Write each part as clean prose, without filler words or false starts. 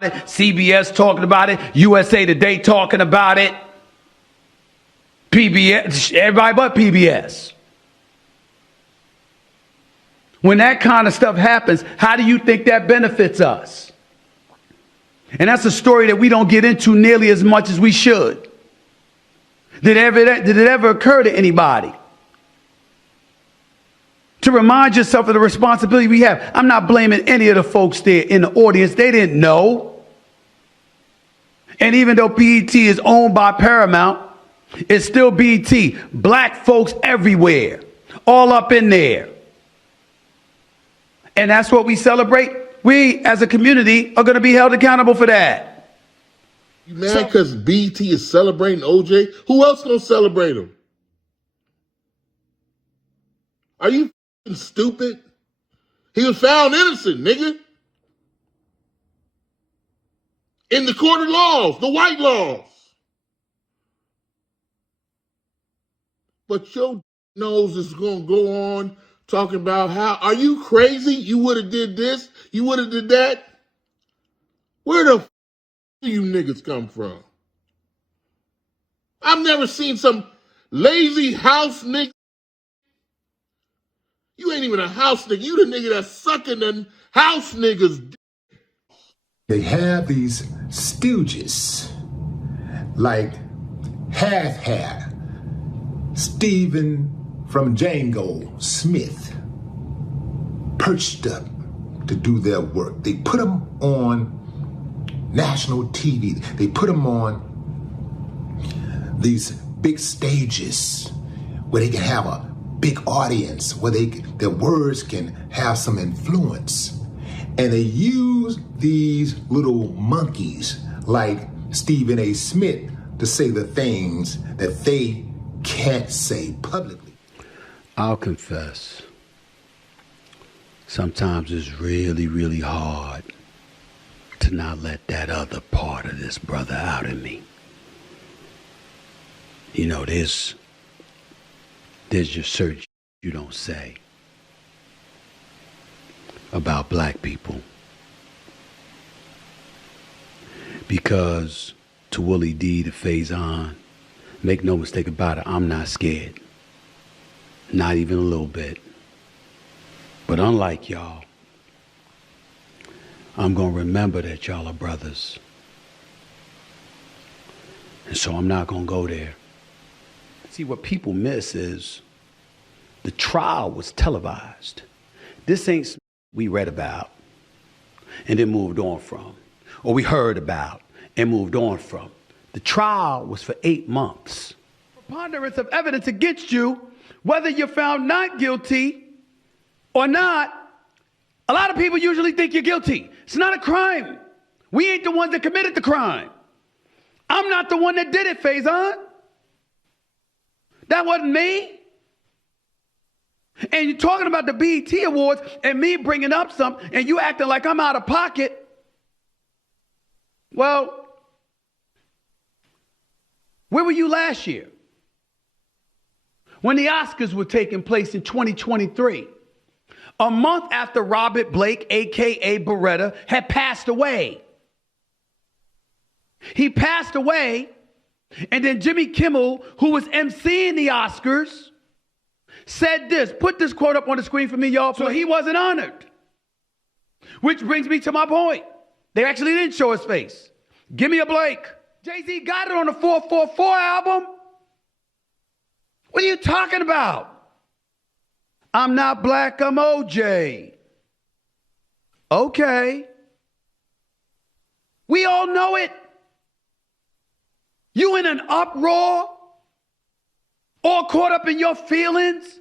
CBS talking about it, USA Today talking about it, PBS, everybody but PBS. When that kind of stuff happens, how do you think that benefits us? And that's a story that we don't get into nearly as much as we should. Did it ever occur to anybody to remind yourself of the responsibility we have? I'm not blaming any of the folks there in the audience. They didn't know. And even though BET is owned by Paramount, it's still BET. Black folks everywhere, all up in there. And that's what we celebrate. We, as a community, are going to be held accountable for that. You mad because BET is celebrating OJ? Who else gonna celebrate him? Are you stupid? He was found innocent, nigga. In the court of laws, the white laws. But your nose is gonna go on talking about how, are you crazy? You would have did this, you would have did that. Where the do you niggas come from? I've never seen some lazy house nigga. You ain't even a house nigga. You the nigga that's sucking them house niggas. They have these stooges like Half Stephen from Django Smith, perched up to do their work. They put them on national TV. They put them on these big stages where they can have a big audience, where their words can have some influence. And they use these little monkeys like Stephen A. Smith to say the things that they can't say publicly. I'll confess, sometimes it's really, really hard to not let that other part of this brother out of me. You know, there's just certain you don't say about black people. Because to Willie D, to Faizon, make no mistake about it, I'm not scared. Not even a little bit. But unlike y'all, I'm going to remember that y'all are brothers. And so I'm not going to go there. See, what people miss is the trial was televised. This ain't we read about and then moved on from, or we heard about and moved on from. The trial was for 8 months. Preponderance of evidence against you, whether you're found not guilty or not. A lot of people usually think you're guilty. It's not a crime. We ain't the ones that committed the crime. I'm not the one that did it, Faizon. That wasn't me. And you're talking about the BET Awards and me bringing up something and you acting like I'm out of pocket. Well, where were you last year? When the Oscars were taking place in 2023, a month after Robert Blake, a.k.a. Beretta, had passed away. He passed away, and then Jimmy Kimmel, who was emceeing the Oscars, said this. Put this quote up on the screen for me, y'all. So he wasn't honored. Which brings me to my point. They actually didn't show his face. Give me a Blake. Jay-Z got it on the 444 album. What are you talking about? I'm not black, I'm OJ. Okay. We all know it. You in an uproar? All caught up in your feelings?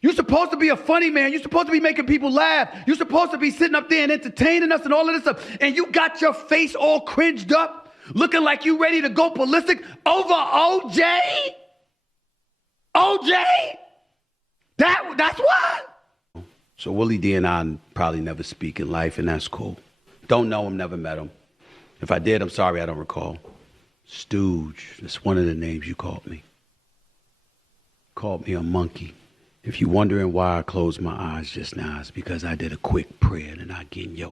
You're supposed to be a funny man. You're supposed to be making people laugh. You're supposed to be sitting up there and entertaining us and all of this stuff. And you got your face all cringed up, looking like you ready to go ballistic over OJ? OJ? That's what? So Willie D and I probably never speak in life, and that's cool. Don't know him, never met him. If I did, I'm sorry, I don't recall. Stooge, that's one of the names you called me. Called me a monkey. If you're wondering why I closed my eyes just now, it's because I did a quick prayer and I get in your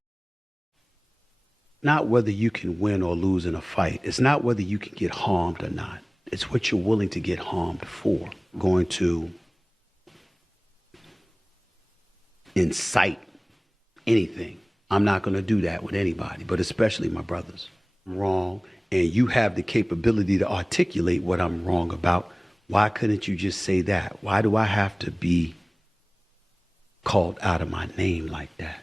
Not whether you can win or lose in a fight. It's not whether you can get harmed or not. It's what you're willing to get harmed for. Going to incite anything. I'm not going to do that with anybody, but especially my brothers. I'm wrong, and you have the capability to articulate what I'm wrong about. Why couldn't you just say that? Why do I have to be called out of my name like that?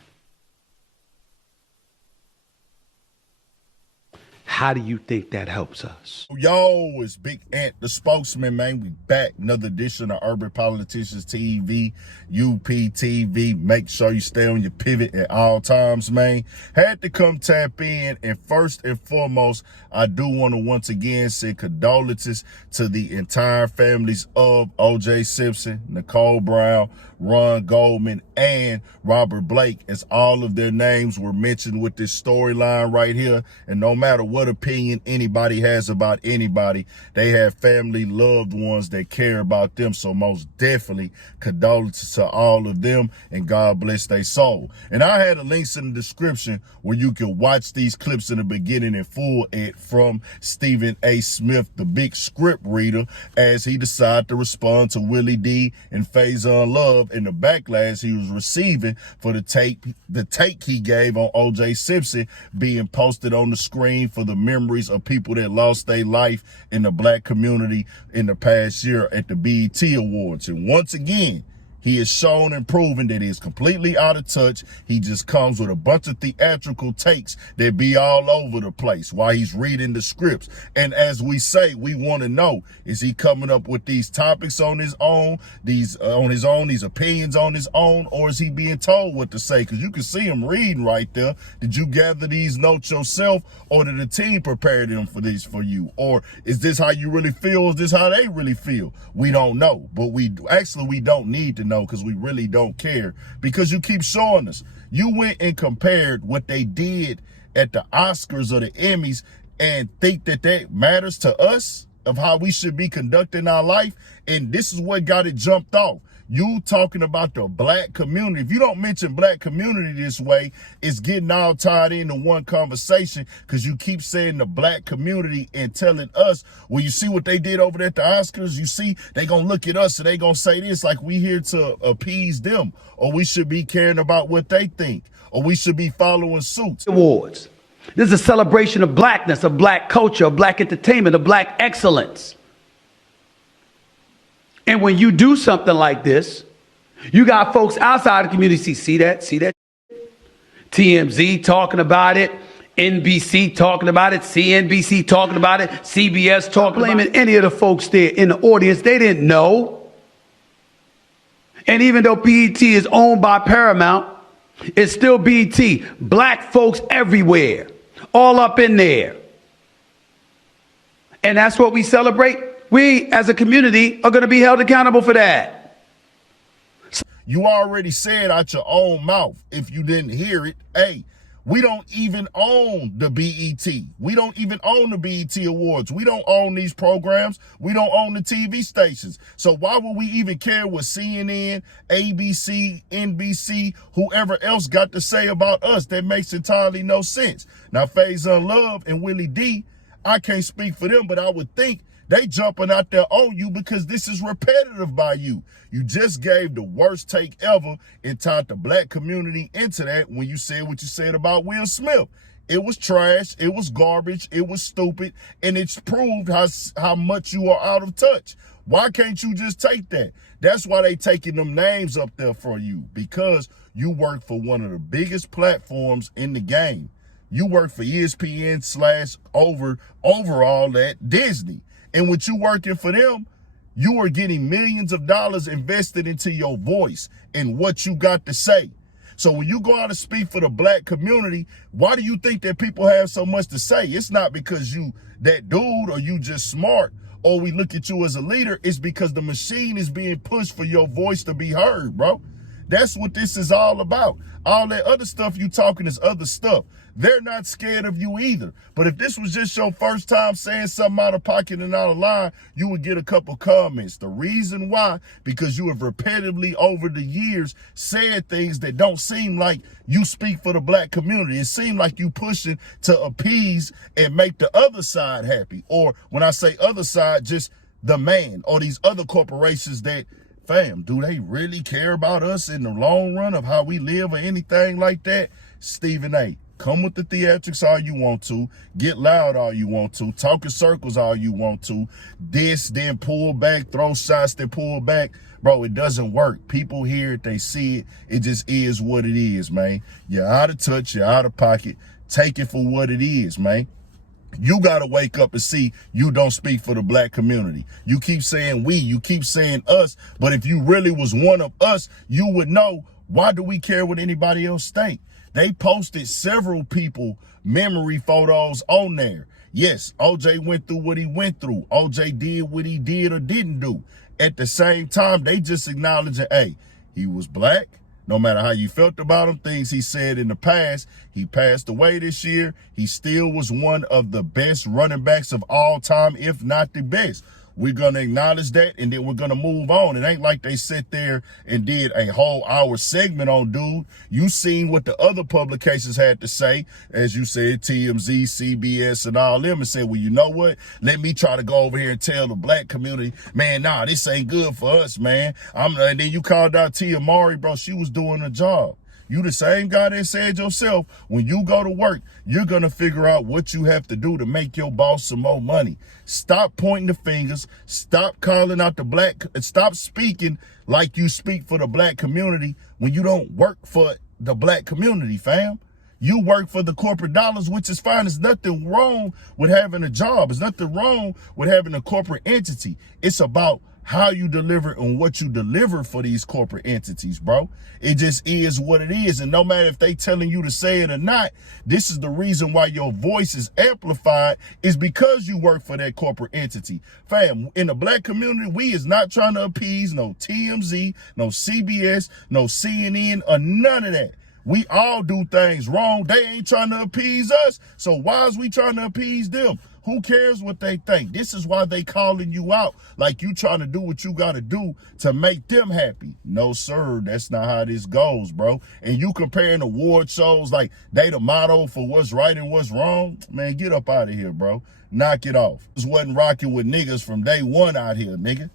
How do you think that helps us? Yo, it's Big Ant, the spokesman, man. We back. Another edition of Urban Politicians TV, UPTV. Make sure you stay on your pivot at all times, man. Had to come tap in. And first and foremost, I do want to once again say condolences to the entire families of O.J. Simpson, Nicole Brown, Ron Goldman, and Robert Blake, as all of their names were mentioned with this storyline right here. And no matter what opinion anybody has about anybody, they have family, loved ones that care about them. So most definitely condolences to all of them, and God bless their soul. And I had the links in the description where you can watch these clips in the beginning in full from Stephen A. Smith, the big script reader, as he decided to respond to Willie D and Faizon Love and the backlash he was receiving for the take he gave on O.J. Simpson being posted on the screen for the memories of people that lost their life in the black community in the past year at the BET Awards. And once again, he has shown and proven that he is completely out of touch. He just comes with a bunch of theatrical takes that be all over the place while he's reading the scripts. And as we say, we want to know, is he coming up with these topics on his own, these opinions on his own, or is he being told what to say? Because you can see him reading right there. Did you gather these notes yourself, or did the team prepare them for these for you? Or is this how you really feel? Is this how they really feel? We don't know, but we don't need to know, because we really don't care, because you keep showing us. You went and compared what they did at the Oscars or the Emmys and think that matters to us of how we should be conducting our life. And this is what got it jumped off. You talking about the black community. If you don't mention black community this way, it's getting all tied into one conversation, because you keep saying the black community and telling us, well, you see what they did over there at the Oscars? You see, they gonna look at us and they gonna say this, like we here to appease them, or we should be caring about what they think, or we should be following suits. Awards. This is a celebration of blackness, of black culture, of black entertainment, of black excellence. And when you do something like this, you got folks outside the community see that. TMZ talking about it, NBC talking about it, CNBC talking about it, CBS talking about it. Blaming any of the folks there in the audience, they didn't know. And even though BET is owned by Paramount, it's still BET. Black folks everywhere, all up in there. And that's what we celebrate. We, as a community, are going to be held accountable for that. You already said out your own mouth, if you didn't hear it, hey, we don't even own the BET. We don't even own the BET Awards. We don't own these programs. We don't own the TV stations. So why would we even care what CNN, ABC, NBC, whoever else got to say about us? That makes entirely no sense. Now, Faizon Love and Willie D, I can't speak for them, but I would think they jumping out there on you because this is repetitive by you. You just gave the worst take ever and tied the black community into that when you said what you said about Will Smith. It was trash, it was garbage, it was stupid, and it's proved how much you are out of touch. Why can't you just take that? That's why they taking them names up there for you, because you work for one of the biggest platforms in the game. You work for ESPN / overall at Disney. And with you working for them, you are getting millions of dollars invested into your voice and what you got to say. So when you go out and speak for the black community, why do you think that people have so much to say? It's not because you that dude or you just smart or we look at you as a leader. It's because the machine is being pushed for your voice to be heard, bro. That's what this is all about. All that other stuff you talking is other stuff. they're not scared of you either. But if this was just your first time saying something out of pocket and out of line, you would get a couple comments. The reason why, because you have repetitively over the years said things that don't seem like you speak for the black community. It seems like you pushing to appease and make the other side happy. Or when I say other side, just the man or these other corporations that, fam, do they really care about us in the long run of how we live or anything like that? Stephen A., come with the theatrics all you want to, get loud all you want to, talk in circles all you want to, diss, then pull back, throw shots, then pull back. Bro, it doesn't work. People hear it, they see it. It just is what it is, man. You're out of touch, you're out of pocket. Take it for what it is, man. You got to wake up and see you don't speak for the black community. You keep saying we, you keep saying us, but if you really was one of us, you would know, why do we care what anybody else think? They posted several people memory photos on there. Yes, OJ went through what he went through. OJ did what he did or didn't do. At the same time, they just acknowledging, hey, he was black. No matter how you felt about him, things he said in the past, he passed away this year. He still was one of the best running backs of all time, if not the best. We're going to acknowledge that, and then we're going to move on. It ain't like they sit there and did a whole hour segment on dude. You seen what the other publications had to say, as you said, TMZ, CBS, and all them, and said, well, you know what? Let me try to go over here and tell the black community, man, nah, this ain't good for us, man. And then you called out Tia Mari, bro. She was doing her job. You the same guy that said yourself, when you go to work, you're going to figure out what you have to do to make your boss some more money. Stop pointing the fingers. Stop calling out the black. Stop speaking like you speak for the black community when you don't work for the black community, fam. You work for the corporate dollars, which is fine. There's nothing wrong with having a job. There's nothing wrong with having a corporate entity. It's about how you deliver and what you deliver for these corporate entities, bro. It just is what it is. And no matter if they telling you to say it or not, this is the reason why your voice is amplified, is because you work for that corporate entity. Fam, in the black community, we is not trying to appease no TMZ, no CBS, no CNN, or none of that. We all do things wrong. They ain't trying to appease us. So why is we trying to appease them? Who cares what they think? This is why they calling you out, like you trying to do what you got to do to make them happy. No, sir, that's not how this goes, bro. And you comparing award shows like they the motto for what's right and what's wrong. Man, get up out of here, bro. Knock it off. This wasn't rocking with niggas from day one out here, nigga.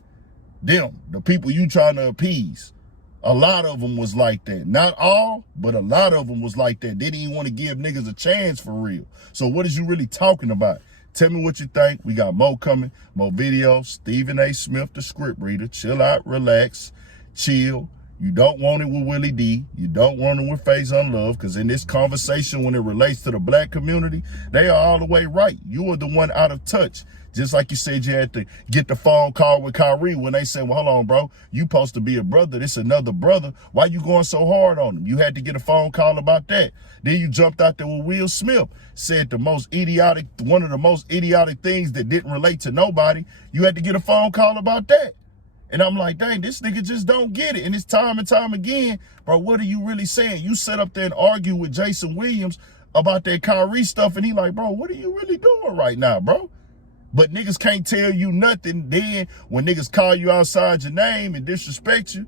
Them, the people you trying to appease. A lot of them was like that. Not all, but a lot of them was like that. They didn't even want to give niggas a chance for real. So what is you really talking about? Tell me what you think. We got more coming, more videos. Stephen A. Smith, the script reader. Chill out, relax, chill. You don't want it with Willie D. You don't want it with Faizon Love, because in this conversation, when it relates to the black community, they are all the way right. You are the one out of touch. Just like you said you had to get the phone call with Kyrie when they said, well, hold on, bro. You supposed to be a brother. This another brother. Why you going so hard on him? You had to get a phone call about that. Then you jumped out there with Will Smith, said one of the most idiotic things that didn't relate to nobody. You had to get a phone call about that. And I'm like, dang, this nigga just don't get it. And it's time and time again, bro, what are you really saying? You sit up there and argue with Jason Williams about that Kyrie stuff, and he like, bro, what are you really doing right now, bro? But niggas can't tell you nothing. Then when niggas call you outside your name and disrespect you,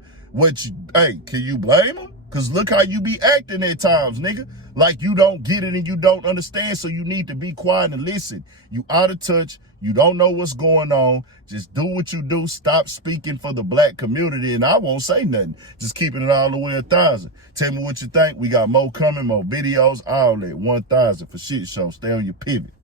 hey, can you blame them? Because look how you be acting at times, nigga. Like you don't get it and you don't understand, so you need to be quiet and listen. You out of touch. You don't know what's going on. Just do what you do. Stop speaking for the black community, and I won't say nothing. Just keeping it all the way 1,000. Tell me what you think. We got more coming, more videos, all that. 1,000 for shit show. Stay on your pivot.